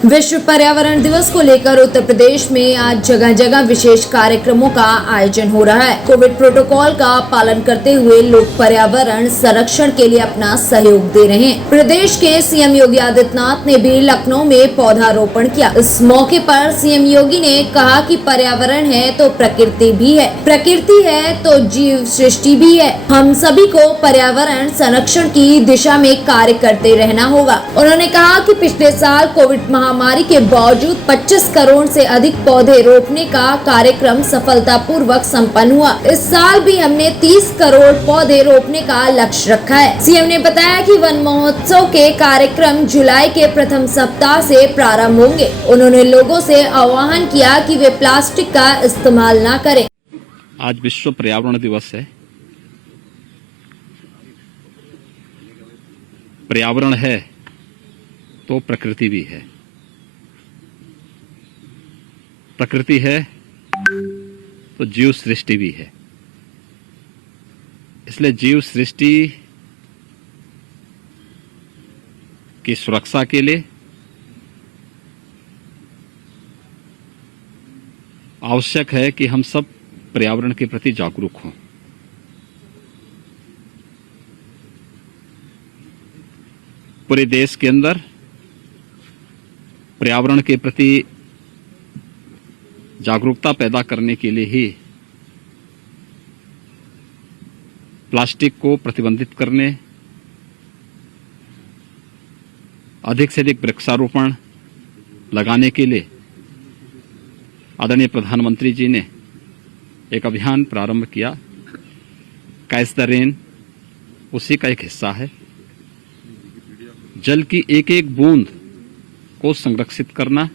विश्व पर्यावरण दिवस को लेकर उत्तर प्रदेश में आज जगह जगह विशेष कार्यक्रमों का आयोजन हो रहा है। कोविड प्रोटोकॉल का पालन करते हुए लोग पर्यावरण संरक्षण के लिए अपना सहयोग दे रहे हैं। प्रदेश के सीएम योगी आदित्यनाथ ने भी लखनऊ में पौधारोपण किया। इस मौके पर सीएम योगी ने कहा कि पर्यावरण है तो प्रकृति भी है, प्रकृति है तो जीव सृष्टि भी है। हम सभी को पर्यावरण संरक्षण की दिशा में कार्य करते रहना होगा। उन्होंने कहा कि पिछले साल कोविड महामारी के बावजूद 25 करोड़ से अधिक पौधे रोपने का कार्यक्रम सफलतापूर्वक संपन्न हुआ। इस साल भी हमने 30 करोड़ पौधे रोपने का लक्ष्य रखा है। सीएम ने बताया कि वन महोत्सव के कार्यक्रम जुलाई के प्रथम सप्ताह से प्रारंभ होंगे। उन्होंने लोगों से आह्वान किया कि वे प्लास्टिक का इस्तेमाल न करें। आज विश्व पर्यावरण दिवस है। पर्यावरण है तो प्रकृति भी है, प्रकृति है तो जीव सृष्टि भी है। इसलिए जीव सृष्टि की सुरक्षा के लिए आवश्यक है कि हम सब पर्यावरण के प्रति जागरूक हों। पूरे देश के अंदर पर्यावरण के प्रति जागरूकता पैदा करने के लिए ही प्लास्टिक को प्रतिबंधित करने, अधिक से अधिक वृक्षारोपण लगाने के लिए आदरणीय प्रधानमंत्री जी ने एक अभियान प्रारंभ किया। कैच द रेन उसी का एक हिस्सा है। जल की एक एक बूंद को संरक्षित करना,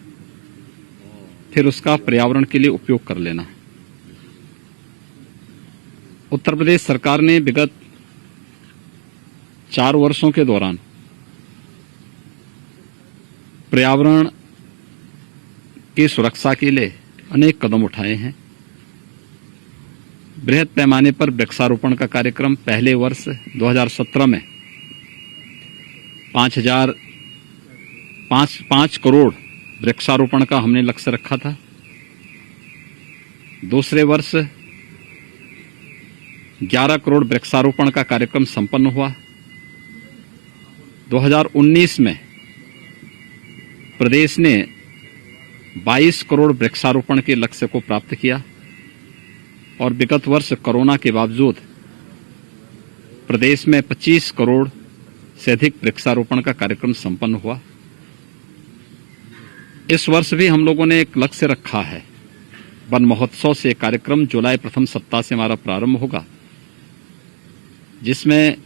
फिर उसका पर्यावरण के लिए उपयोग कर लेना। उत्तर प्रदेश सरकार ने विगत 4 वर्षों के दौरान पर्यावरण की सुरक्षा के लिए अनेक कदम उठाए हैं। बृहद पैमाने पर वृक्षारोपण का कार्यक्रम पहले वर्ष 2017 में 5 करोड़ वृक्षारोपण का हमने लक्ष्य रखा था। दूसरे वर्ष 11 करोड़ वृक्षारोपण का कार्यक्रम संपन्न हुआ। 2019 में प्रदेश ने 22 करोड़ वृक्षारोपण के लक्ष्य को प्राप्त किया और विगत वर्ष कोरोना के बावजूद प्रदेश में 25 करोड़ से अधिक वृक्षारोपण का कार्यक्रम संपन्न हुआ। इस वर्ष भी हम लोगों ने एक लक्ष्य रखा है। वन महोत्सव से कार्यक्रम जुलाई प्रथम सप्ताह से हमारा प्रारंभ होगा, जिसमें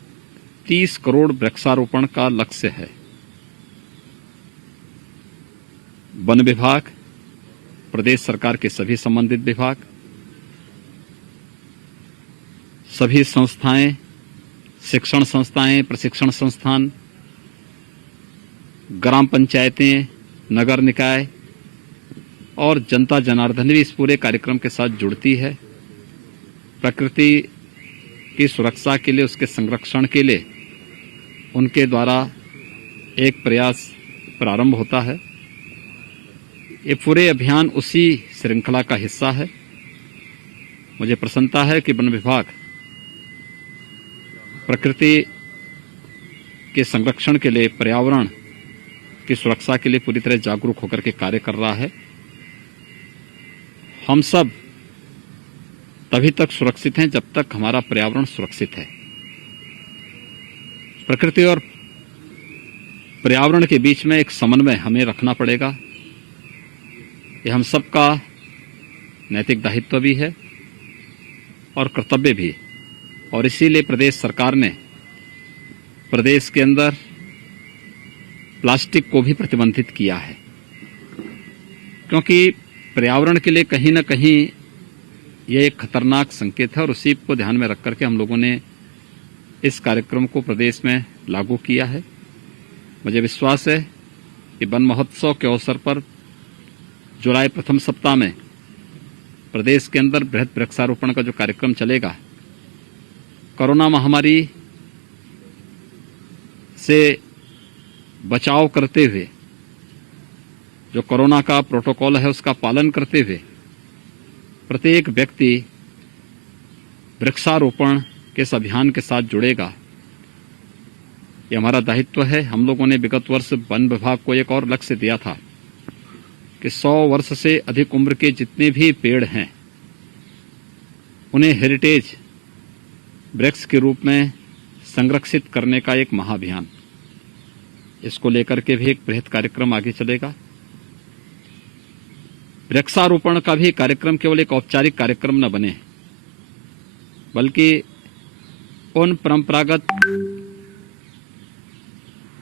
30 करोड़ वृक्षारोपण का लक्ष्य है। वन विभाग, प्रदेश सरकार के सभी संबंधित विभाग, सभी संस्थाएं, शिक्षण संस्थाएं, प्रशिक्षण संस्थान, ग्राम पंचायतें, नगर निकाय और जनता जनार्दन भी इस पूरे कार्यक्रम के साथ जुड़ती है। प्रकृति की सुरक्षा के लिए, उसके संरक्षण के लिए उनके द्वारा एक प्रयास प्रारंभ होता है। ये पूरे अभियान उसी श्रृंखला का हिस्सा है। मुझे प्रसन्नता है कि वन विभाग प्रकृति के संरक्षण के लिए, पर्यावरण की सुरक्षा के लिए पूरी तरह जागरूक होकर के कार्य कर रहा है। हम सब तभी तक सुरक्षित हैं जब तक हमारा पर्यावरण सुरक्षित है। प्रकृति और पर्यावरण के बीच में एक समन्वय हमें रखना पड़ेगा। यह हम सबका नैतिक दायित्व भी है और कर्तव्य भी। और इसीलिए प्रदेश सरकार ने प्रदेश के अंदर प्लास्टिक को भी प्रतिबंधित किया है, क्योंकि पर्यावरण के लिए कहीं न कहीं यह एक खतरनाक संकेत है और उसी को ध्यान में रख करके हम लोगों ने इस कार्यक्रम को प्रदेश में लागू किया है। मुझे विश्वास है कि वन महोत्सव के अवसर पर जुलाई प्रथम सप्ताह में प्रदेश के अंदर बृहद वृक्षारोपण का जो कार्यक्रम चलेगा, कोरोना महामारी से बचाव करते हुए जो कोरोना का प्रोटोकॉल है उसका पालन करते हुए प्रत्येक व्यक्ति वृक्षारोपण के इस अभियान के साथ जुड़ेगा, ये हमारा दायित्व है। हम लोगों ने विगत वर्ष वन विभाग को एक और लक्ष्य दिया था कि 100 वर्ष से अधिक उम्र के जितने भी पेड़ हैं उन्हें हेरिटेज वृक्ष के रूप में संरक्षित करने का एक महाअभियान, इसको लेकर के भी एक बृहद कार्यक्रम आगे चलेगा। वृक्षारोपण का भी कार्यक्रम केवल एक औपचारिक कार्यक्रम न बने, बल्कि उन परंपरागत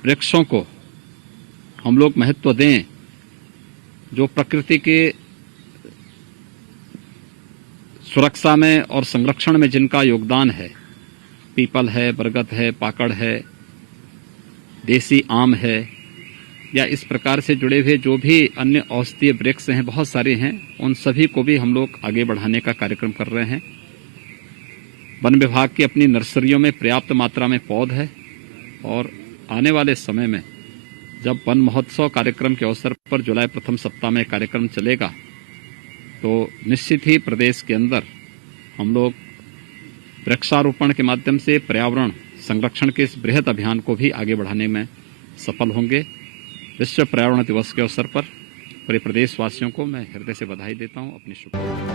वृक्षों को हम लोग महत्व दें जो प्रकृति के सुरक्षा में और संरक्षण में जिनका योगदान है। पीपल है, बरगद है, पाकड़ है, देसी आम है, या इस प्रकार से जुड़े हुए जो भी अन्य औषधीय वृक्ष हैं, बहुत सारे हैं, उन सभी को भी हम लोग आगे बढ़ाने का कार्यक्रम कर रहे हैं। वन विभाग की अपनी नर्सरियों में पर्याप्त मात्रा में पौध है और आने वाले समय में जब वन महोत्सव कार्यक्रम के अवसर पर जुलाई प्रथम सप्ताह में कार्यक्रम चलेगा तो निश्चित ही प्रदेश के अंदर हम लोग वृक्षारोपण के माध्यम से पर्यावरण संरक्षण के इस बृहद अभियान को भी आगे बढ़ाने में सफल होंगे। विश्व पर्यावरण दिवस के अवसर पर पूरे प्रदेशवासियों को मैं हृदय से बधाई देता हूं, अपनी शुभकामनाएं।